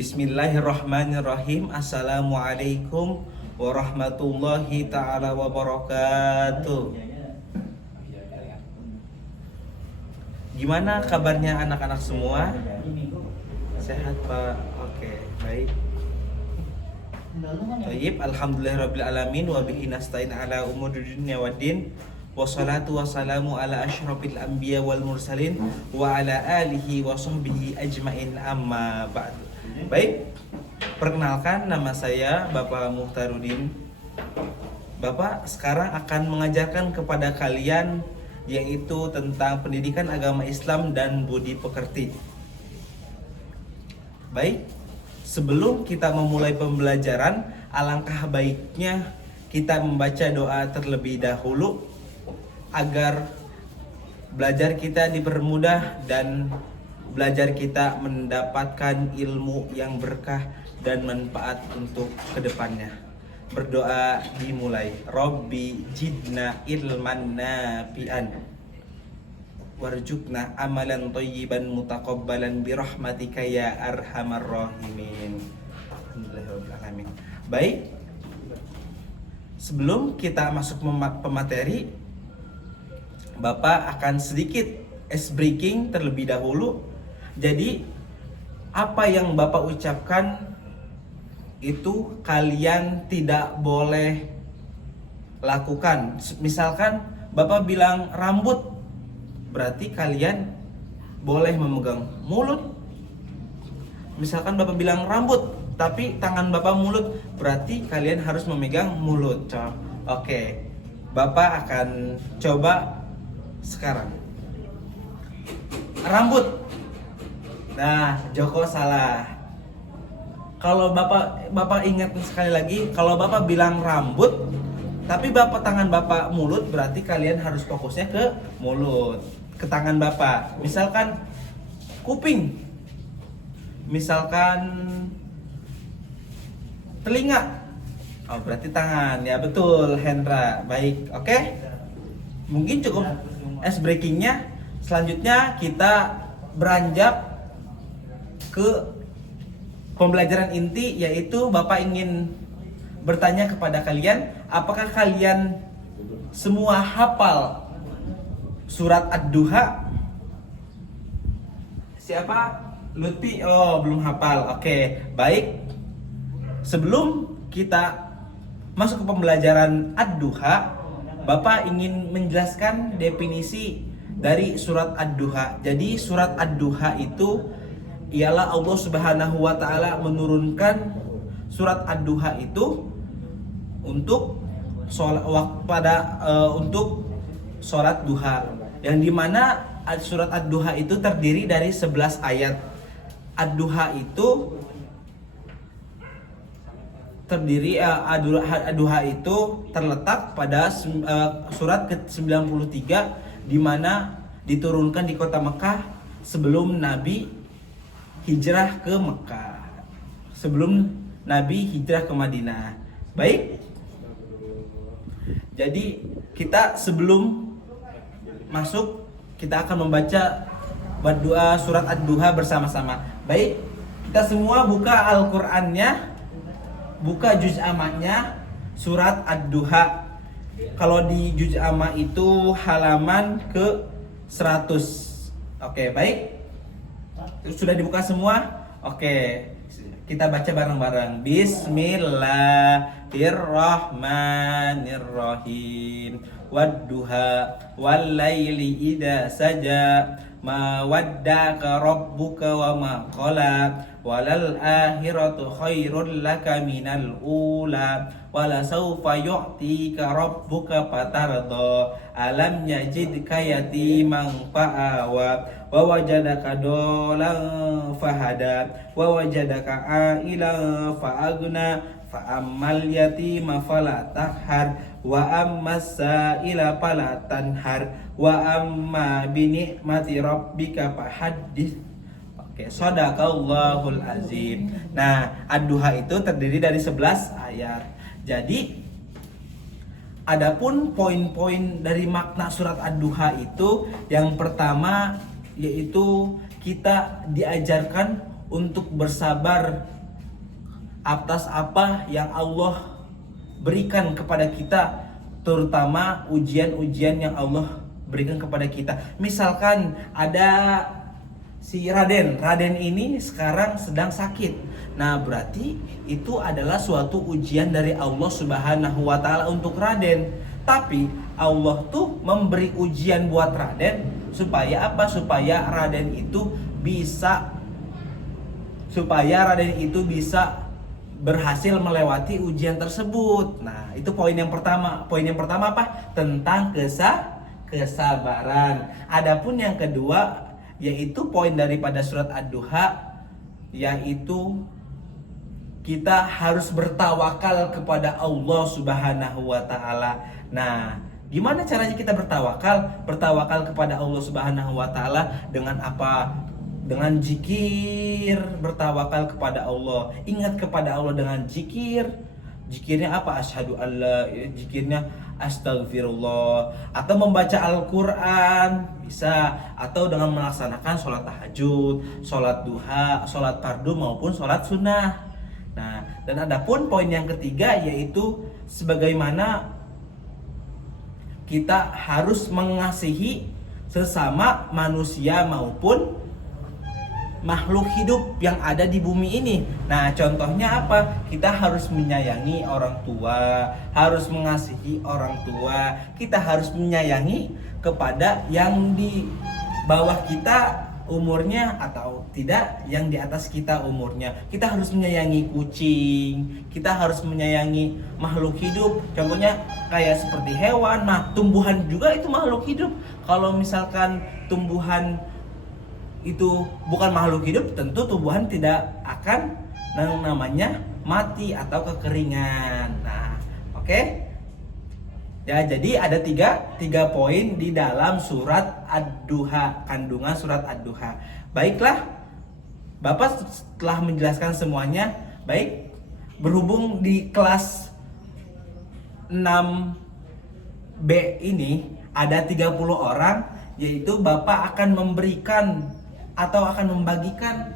Bismillahirrahmanirrahim. Assalamualaikum warahmatullahi ta'ala wabarakatuh. Gimana kabarnya anak-anak semua? Sehat Pak? Oke, baik. Baik, alhamdulillahirabbil alamin wa bihi nasta'in ala umuri dunya waddin. Wassalatu wassalamu ala asyrafil anbiya wal mursalin wa ala alihi wa sahbihi ajmain, amma ba'du. Baik, perkenalkan, nama saya Bapak Muhtarudin. Bapak sekarang akan mengajarkan kepada kalian yaitu tentang pendidikan agama Islam dan budi pekerti. Baik, sebelum kita memulai pembelajaran, alangkah baiknya kita membaca doa terlebih dahulu agar belajar kita dipermudah dan belajar kita mendapatkan ilmu yang berkah dan manfaat untuk kedepannya. Berdoa dimulai. Robbi jidna ilman nafi'an warjukna amalan thayyiban mutaqabbalan birahmatika ya arhamar rahimin. Alhamdulillahirabbil alamin. Baik, sebelum kita masuk pemateri, Bapak akan sedikit ice breaking terlebih dahulu. Jadi apa yang Bapak ucapkan itu kalian tidak boleh lakukan. Misalkan Bapak bilang rambut, berarti kalian boleh memegang mulut. Misalkan Bapak bilang rambut, tapi tangan Bapak mulut, berarti kalian harus memegang mulut. Oke, Bapak akan coba sekarang. Rambut. Nah, Joko salah. Kalau Bapak ingat sekali lagi, kalau Bapak bilang rambut, tapi tangan Bapak mulut, berarti kalian harus fokusnya ke mulut, ke tangan Bapak. Misalkan kuping, misalkan telinga, oh berarti tangan. Ya betul, Hendra. Baik, oke. Mungkin cukup ice breakingnya. Selanjutnya kita beranjak ke pembelajaran inti, yaitu Bapak ingin bertanya kepada kalian, apakah kalian semua hafal surat Ad-Duha? Siapa? Lutfi? Oh, belum hafal. Oke, baik. Sebelum kita masuk ke pembelajaran Ad-Duha, Bapak ingin menjelaskan definisi dari surat Ad-Duha. Jadi surat Ad-Duha itu ialah Allah Subhanahu wa taala menurunkan surat Ad-Duha itu untuk untuk sholat duha, yang dimana surat Ad-Duha itu terdiri dari 11 ayat. Ad-Duha itu Ad-Duha itu terletak pada surat ke-93, di mana diturunkan di kota Mekah sebelum Nabi hijrah ke Mekah, sebelum Nabi hijrah ke Madinah. Baik, jadi kita sebelum masuk, kita akan membaca doa surat Ad-Duha bersama-sama. Baik, kita semua buka Al-Qur'annya, buka juz ammanya surat Ad-Duha. Kalau di juz amma itu halaman ke 100. Oke, baik. Sudah dibuka semua? Oke, kita baca bareng-bareng. Bismillahirrahmanirrahim. Wadduha wallaili idza saja, ma waddaka rabbuka wa ma qala, walal akhiratu khairul laka minal ula, wala sawfa yu'tika rabbuka fatarda, alam yajidka yatiman fa'awa, wa wajadaka dolan fahada, wa wajadaka ailan fa'agna, fa'ammal yatima fala takhar, wa ammas sa'ila fala tanhar, wa amma binikmati rabbika fahaddits. Oke, shadaqallahul azim. Nah, Ad-Duha itu terdiri dari 11 ayat. Jadi adapun poin-poin dari makna surat Ad-Duha itu, yang pertama yaitu kita diajarkan untuk bersabar atas apa yang Allah berikan kepada kita, terutama ujian-ujian yang Allah berikan kepada kita. Misalkan ada si Raden ini sekarang sedang sakit. Nah, berarti itu adalah suatu ujian dari Allah Subhanahu wa taala untuk Raden. Tapi Allah tuh memberi ujian buat Raden supaya apa? Supaya Raden itu bisa berhasil melewati ujian tersebut. Nah, itu poin yang pertama. Poin yang pertama apa? Tentang kesabaran. Adapun yang kedua yaitu poin daripada surat Ad-Duha, yaitu kita harus bertawakal kepada Allah Subhanahu wa taala. Nah, gimana caranya kita bertawakal? Bertawakal kepada Allah Subhanahu wa taala dengan apa? Dengan zikir, bertawakal kepada Allah. Ingat kepada Allah dengan zikir. Zikirnya apa? Asyhadu alla, zikirnya astagfirullah, atau membaca Al-Qur'an bisa, atau dengan melaksanakan sholat tahajud, sholat duha, sholat fardu maupun sholat sunnah. Nah, dan adapun poin yang ketiga yaitu sebagaimana kita harus mengasihi sesama manusia maupun makhluk hidup yang ada di bumi ini. Nah, contohnya apa? Kita harus menyayangi orang tua, harus mengasihi orang tua. Kita harus menyayangi kepada yang di bawah kita umurnya atau tidak yang di atas kita umurnya. Kita harus menyayangi kucing, kita harus menyayangi makhluk hidup. Contohnya kayak seperti hewan. Nah, tumbuhan juga itu makhluk hidup. Kalau misalkan tumbuhan itu bukan makhluk hidup, tentu tumbuhan tidak akan yang namanya mati atau kekeringan. Nah, oke. Ya, jadi ada tiga poin di dalam surat Ad-Duha, kandungan surat Ad-Duha. Baiklah, Bapak telah menjelaskan semuanya. Baik, berhubung di kelas 6B ini ada 30 orang, yaitu Bapak akan memberikan atau akan membagikan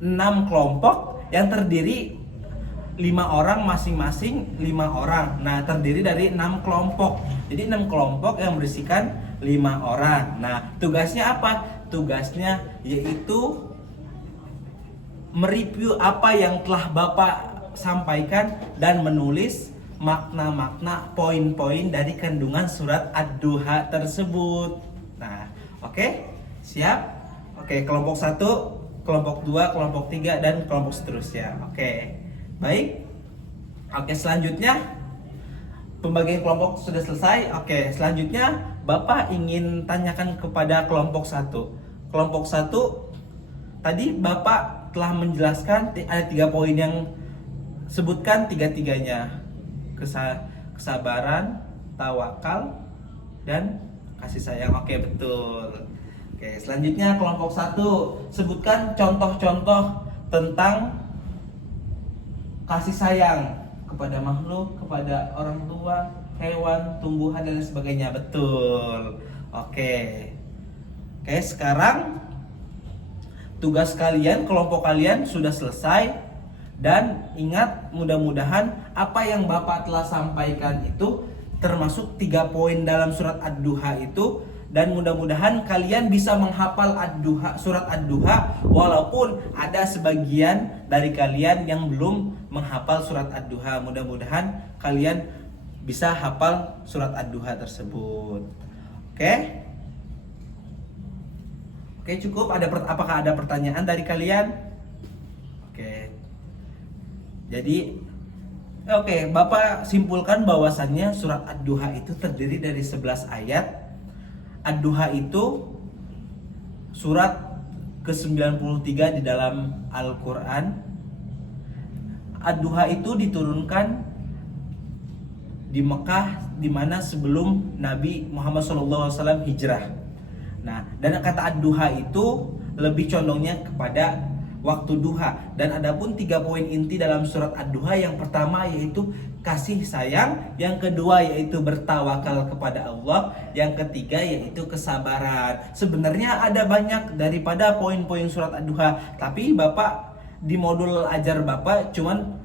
6 kelompok yang terdiri 5 orang masing-masing 5 orang. Nah, terdiri dari 6 kelompok. Jadi 6 kelompok yang berisikan 5 orang. Nah, tugasnya apa? Tugasnya yaitu mereview apa yang telah Bapak sampaikan dan menulis makna-makna poin-poin dari kandungan surat Ad-Duha tersebut. Nah, oke? Siap? Oke, kelompok 1, kelompok 2, kelompok 3, dan kelompok seterusnya. Oke, baik. Oke, selanjutnya pembagian kelompok sudah selesai. Oke, selanjutnya Bapak ingin tanyakan kepada kelompok 1. Kelompok 1, tadi Bapak telah menjelaskan ada 3 poin yang sebutkan tiga-tiganya. Kesabaran, tawakal, dan kasih sayang. Oke, betul. Oke, selanjutnya kelompok 1, sebutkan contoh-contoh tentang kasih sayang kepada makhluk, kepada orang tua, hewan, tumbuhan, dan sebagainya. Betul. Oke, sekarang tugas kalian, kelompok kalian sudah selesai. Dan ingat, mudah-mudahan apa yang Bapak telah sampaikan itu termasuk 3 poin dalam surat Ad-Duha itu. Dan mudah-mudahan kalian bisa menghafal Ad-Duha, surat Ad-Duha, walaupun ada sebagian dari kalian yang belum menghafal surat Ad-Duha. Mudah-mudahan kalian bisa hafal surat Ad-Duha tersebut. Oke? Oke, cukup. Apakah ada pertanyaan dari kalian? Oke. Jadi, Bapak simpulkan bahwasannya surat Ad-Duha itu terdiri dari 11 ayat. Ad-Duha itu surat ke-93 di dalam Al-Quran. Ad-Duha itu diturunkan di Mekah, di mana sebelum Nabi Muhammad SAW hijrah. Nah, dan kata Ad-Duha itu lebih condongnya kepada waktu duha. Dan adapun 3 poin inti dalam surat Ad-Duha, yang pertama yaitu kasih sayang, yang kedua yaitu bertawakal kepada Allah, yang ketiga yaitu kesabaran. Sebenarnya ada banyak daripada poin-poin surat Ad-Duha, tapi Bapak di modul ajar Bapak cuman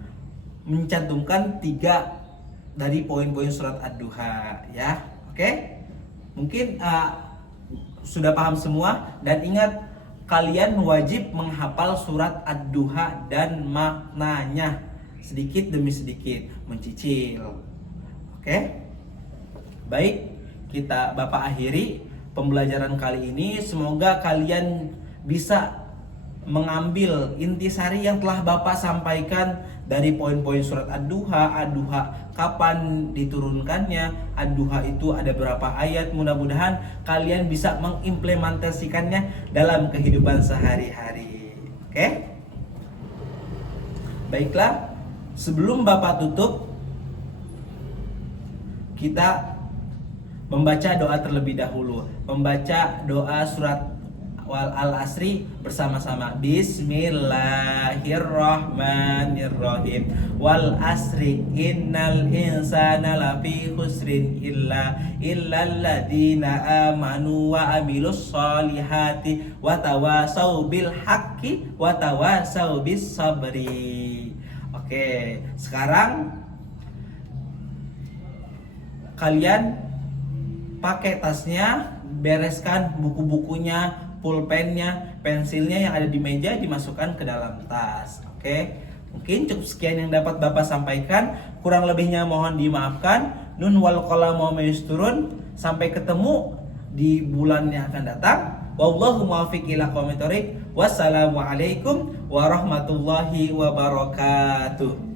mencantumkan 3 dari poin-poin surat Ad-Duha ya. Oke? Mungkin sudah paham semua, dan ingat kalian wajib menghafal surat Ad-Duha dan maknanya sedikit demi sedikit, mencicil. Oke? Baik, Bapak akhiri pembelajaran kali ini. Semoga kalian bisa mengambil intisari yang telah Bapak sampaikan dari poin-poin surat Ad-Duha. Ad-Duha kapan diturunkannya, Ad-Duha itu ada berapa ayat. Mudah-mudahan kalian bisa mengimplementasikannya dalam kehidupan sehari-hari. Oke? Baiklah, sebelum Bapak tutup, kita membaca doa terlebih dahulu. Membaca doa surat Al-Asri bersama-sama. Bismillahirrahmanirrahim. Wal asri innal insana lafi khusrin illal ladina amanu wa amilus solihati wa tawasau bil haqqi wa tawasau bis sabri. Oke, sekarang kalian pakai tasnya, bereskan buku-bukunya, pulpennya, pensilnya yang ada di meja dimasukkan ke dalam tas. Oke, mungkin cukup sekian yang dapat Bapak sampaikan. Kurang lebihnya mohon dimaafkan. Nun wal qalam wa mayasturun. Sampai ketemu di bulan yang akan datang. Wallahu muwaffiq ila aqwamit thoriq. Wassalamualaikum warahmatullahi wabarakatuh.